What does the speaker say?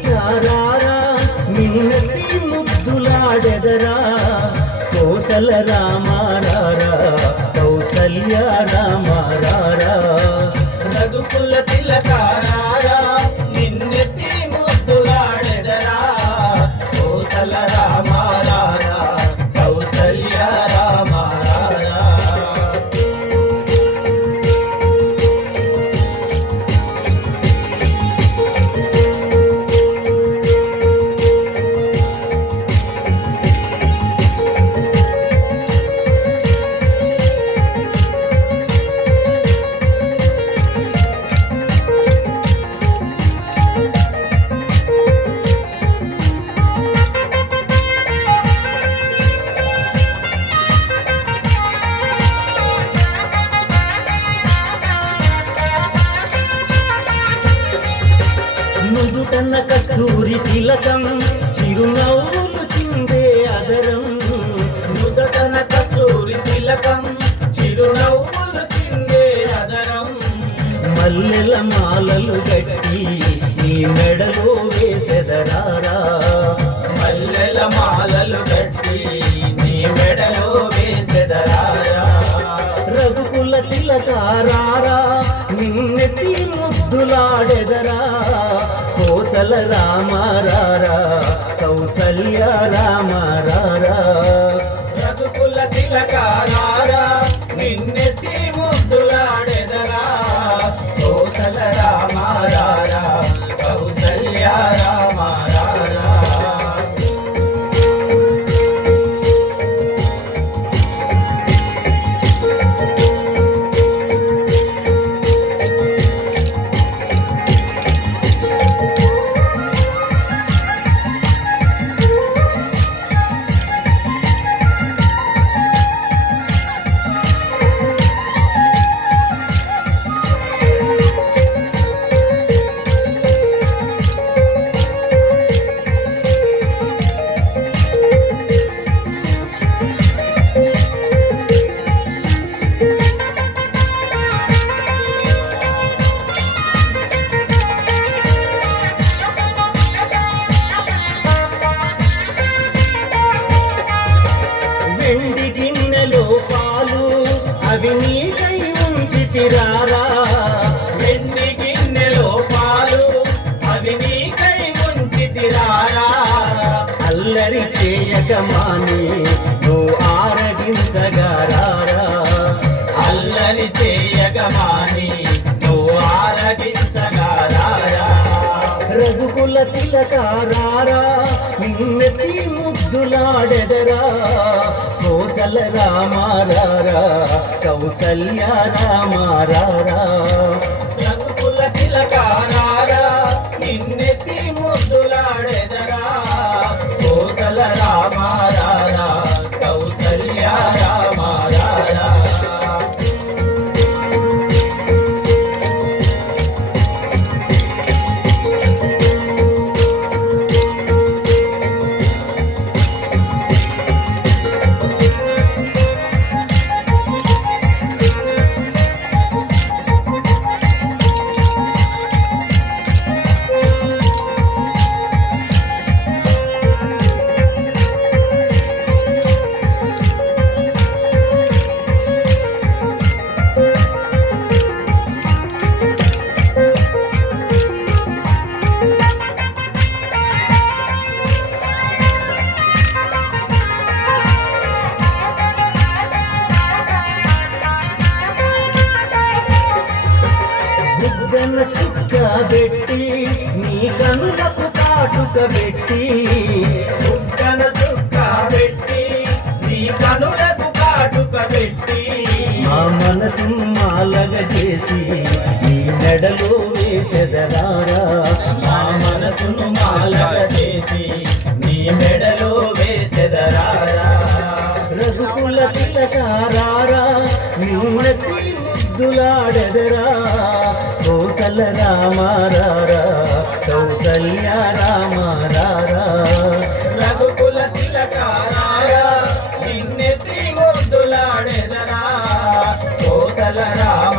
తిలకారారా నిన్నటి ముద్దులాడెదరా కోసల రామారారా కౌసల్య రామారారా రఘుకుల తిలకారారా నిన్నెత్తి ముద్దులాడెదరా కోసల రామారారా కౌసల్య రామారారా నుదుటన్న కస్తూరి తిలకం చిరునవ్వులు చిందే అదరం నుదటన కస్తూరి తిలకం చిరునవ్వులు చిందే అదరం మల్లెల మాలలు గట్టి నీ మెడలో వేసెదరారా మల్లెల మాలలు గట్టి నీ మెడలో వేసెదరారా రఘుకుల తిలకారారా నిన్నెత్తి ముద్దులాడెదరా కోసల రామారారా కౌసల్య రామారారా రఘుకుల తిలకారారా నిన్నెత్తి ముద్దులాడెదరా కోసల రామారారా కౌసల్య రామారారా వెండి గిన్నెలో పాలు అవి నీకై ఉంచితిరారా వెండి గిన్నెలో పాలు అవి నీకై ఉంచితిరారా అల్లరి చేయక మాని నువ్వు ఆరగించగారారా అల్లరి చేయగమాని నువ్వు ఆరగించగారారా రఘుకుల తిలకారారా నిన్నెత్తి ముద్దులాడెదరా కోసల రామారారా కౌసల్య రామారారా రఘుకుల తిలకారారా నిన్నెత్తి ముద్దులాడెదరా కోసల రామారారా కౌసల్య రామారారా బుగ్గన చుక్క పెట్టి నీ కనులకు కాటుక పెట్టి బుగ్గన చుక్క పెట్టి నీ కనులకు కాటుక పెట్టి మా మనసు మాలగ చేసి నీ మెడలో వేసెదరారా మా మనసును మాలగ చేసి నీ మెడలో వేసెదరారా రఘుకుల తిలకారారా నిన్నెత్తి ముద్దులాడెదరా కోసల రామారారా కౌసల్య రామారారా రఘుకుల తిలకారారా నిన్నెత్తి ముద్దులాడెదరా కోసల రామ